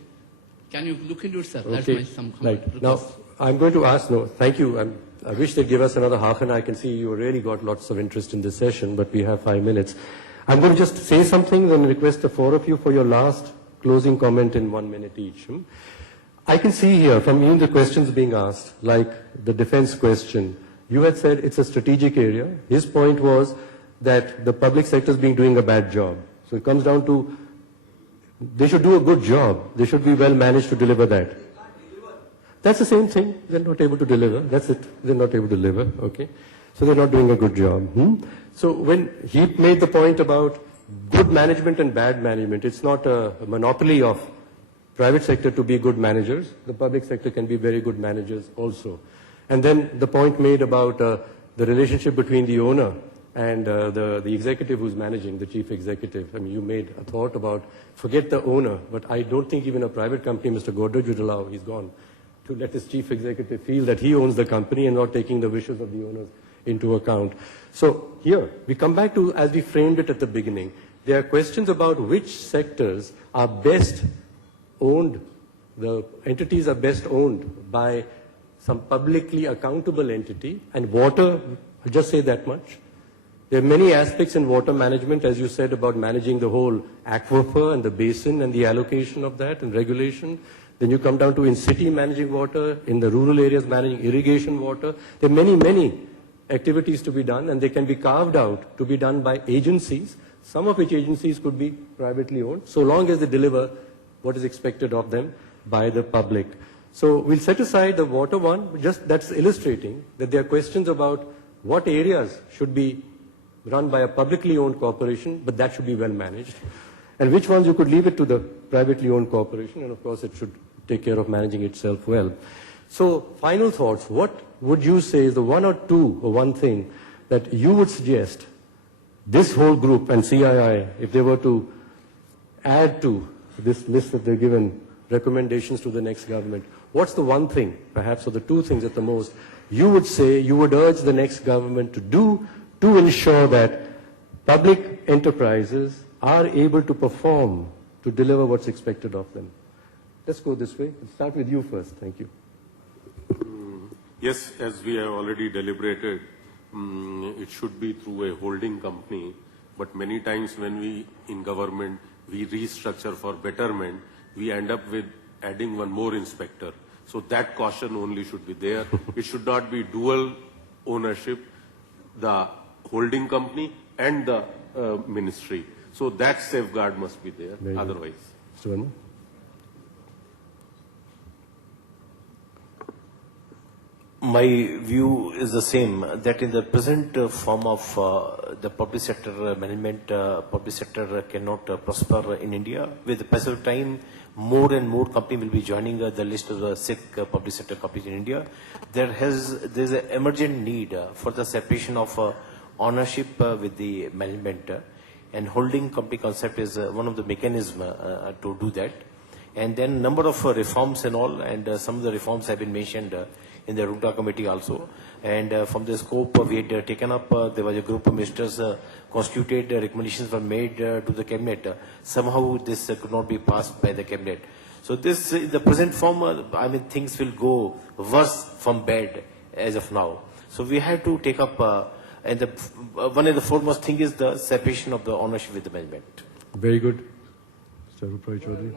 Can you look into it, sir? Okay. That's my Right. Now, I'm going to ask, thank you. I wish they'd give us another half an hour. I can see you really got lots of interest in this session, but we have 5 minutes. I'm going to just say something, then request the 4 of you for your last closing comment in 1 minute each. I can see here from even the questions being asked, like the defense question, you had said it's a strategic area. His point was that the public sector is doing a bad job. So it comes down to, they should do a good job. They should be well managed to deliver that. That's the same thing. They're not able to deliver. That's it. They're not able to deliver. Okay. So they're not doing a good job. So when he made the point about good management and bad management, it's not a monopoly of private sector to be good managers. The public sector can be very good managers also. And then the point made about the relationship between the owner and the executive who's managing, the chief executive. I mean, you made a thought about, forget the owner, but I don't think even a private company, Mr. Godrej, would allow, he's gone, to let his chief executive feel that he owns the company and not taking the wishes of the owners into account. So here, we come back to, as we framed it at the beginning, there are questions about which sectors are best owned, the entities are best owned by some publicly accountable entity, and water, I'll just say that much. There are many aspects in water management, as you said, about managing the whole aquifer and the basin and the allocation of that and regulation. Then you come down to in city managing water, in the rural areas managing irrigation water. There are many, many activities to be done, and they can be carved out to be done by agencies, some of which agencies could be privately owned, so long as they deliver what is expected of them by the public. So we'll set aside the water one, just that's illustrating that there are questions about what areas should be run by a publicly owned corporation, but that should be well managed, and which ones you could leave it to the privately owned corporation, and of course it should take care of managing itself well. So final thoughts, what would you say is the one or two or one thing that you would suggest this whole group and CII, if they were to add to this list that they're given, recommendations to the next government, what's the one thing, perhaps, or the two things at the most, you would say, you would urge the next government to do to ensure that public enterprises are able to perform, to deliver what's expected of them? Let's go this way. Let's start with you first. Thank you. Yes, as we have already deliberated, it should be through a holding company, but many times when we, in government, we restructure for betterment, we end up with adding one more inspector. So that caution only should be there. It should not be dual ownership, the holding company and the ministry. So that safeguard must be there, otherwise. Mr. Verma? My view is the same, that in the present form of the public sector management, public sector cannot prosper in India. With the passage of time, more and more companies will be joining the list of the SIC public sector companies in India. There's an emergent need for the separation of ownership with the management, and holding company concept is one of the mechanisms to do that. And then number of reforms and all, and some of the reforms have been mentioned in the Rungta committee also. And from the scope we had taken up, there was a group of ministers constituted, recommendations were made to the cabinet. Somehow this could not be passed by the cabinet. So this, in the present form, I mean, things will go worse from bad as of now. So we have to take up, and one of the foremost thing is the separation of the ownership with the management. Very good. Mr. Rup Roy Chaudhary.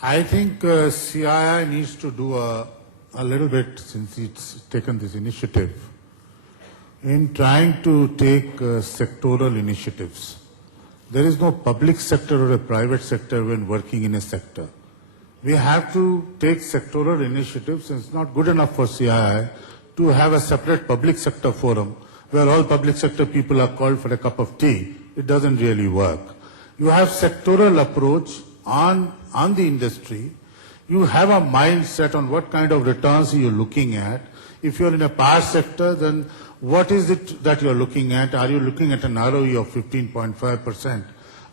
I think CII needs to do a little bit, since it's taken this initiative, in trying to take sectoral initiatives. There is no public sector or a private sector when working in a sector. We have to take sectoral initiatives, and it's not good enough for CII to have a separate public sector forum where all public sector people are called for a cup of tea. It doesn't really work. You have sectoral approach on the industry. You have a mindset on what kind of returns you're looking at. If you're in a power sector, then what is it that you're looking at? Are you looking at an ROE of 15.5%?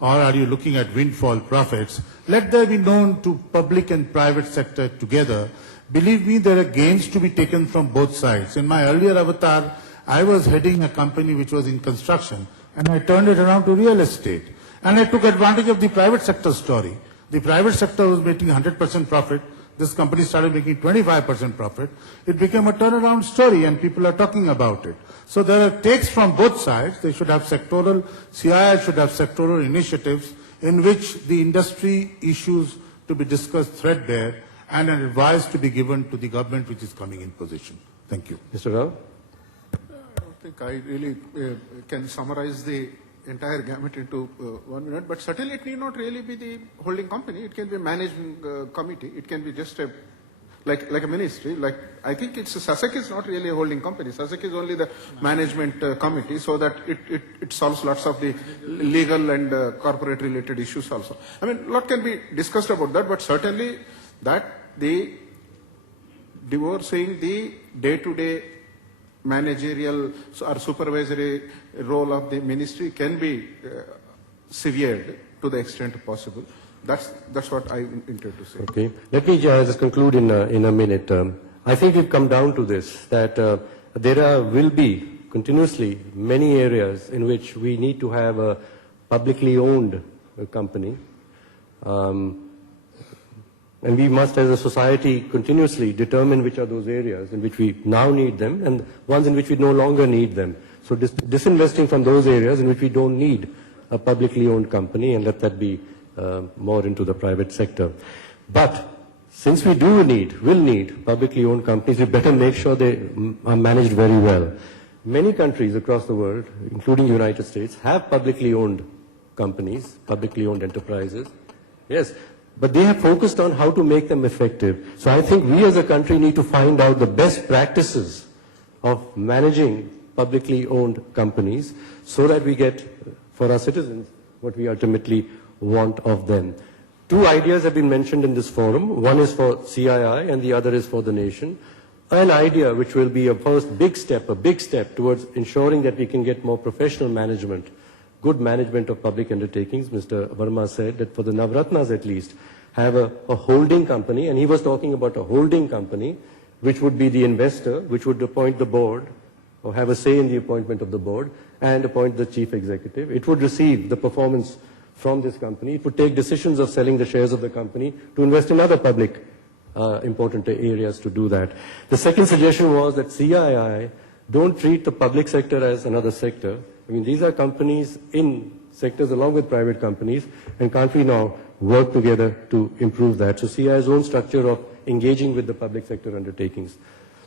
Or are you looking at windfall profits? Let that be known to public and private sector together. Believe me, there are gains to be taken from both sides. In my earlier avatar, I was heading a company which was in construction, and I turned it around to real estate. And I took advantage of the private sector story. The private sector was making 100% profit. This company started making 25% profit. It became a turnaround story, and people are talking about it. So there are takes from both sides. They should have sectoral, CII should have sectoral initiatives in which the industry issues to be discussed threadbare and an advice to be given to the government which is coming in position. Thank you. Mr. Rao? I don't think I really can summarize the entire gamut into 1 minute, but certainly it need not really be the holding company. It can be a managing committee. It can be just a like a ministry. Like I think it's SASAC is not really a holding company. SASAC is only the management committee, so that it solves lots of the legal and corporate related issues also. I mean, a lot can be discussed about that, but certainly that the divorcing the day-to-day managerial or supervisory role of the ministry can be severed to the extent possible. That's what I intend to say. Okay. Let me just conclude in a minute. I think we've come down to this, that there will be continuously many areas in which we need to have a publicly owned company. And we must, as a society, continuously determine which are those areas in which we now need them and ones in which we no longer need them. So disinvesting from those areas in which we don't need a publicly owned company and let that be more into the private sector. But since we will need publicly owned companies, we better make sure they are managed very well. Many countries across the world, including the United States, have publicly owned companies, publicly owned enterprises. Yes, but they have focused on how to make them effective. So I think we as a country need to find out the best practices of managing publicly owned companies so that we get, for our citizens, what we ultimately want of them. Two ideas have been mentioned in this forum. One is for CII and the other is for the nation. An idea which will be a first big step towards ensuring that we can get more professional management, good management of public undertakings. Mr. Verma said that for the Navratnas at least, have a holding company, and he was talking about a holding company which would be the investor, which would appoint the board or have a say in the appointment of the board and appoint the chief executive. It would receive the performance from this company. It would take decisions of selling the shares of the company to invest in other public important areas to do that. The second suggestion was that CII don't treat the public sector as another sector. I mean, these are companies in sectors along with private companies, and can't we now work together to improve that? So CII's own structure of engaging with the public sector undertakings.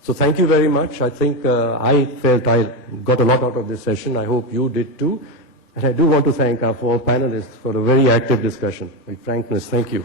So thank you very much. I think I felt I got a lot out of this session. I hope you did too. And I do want to thank our four panelists for a very active discussion. With frankness, thank you.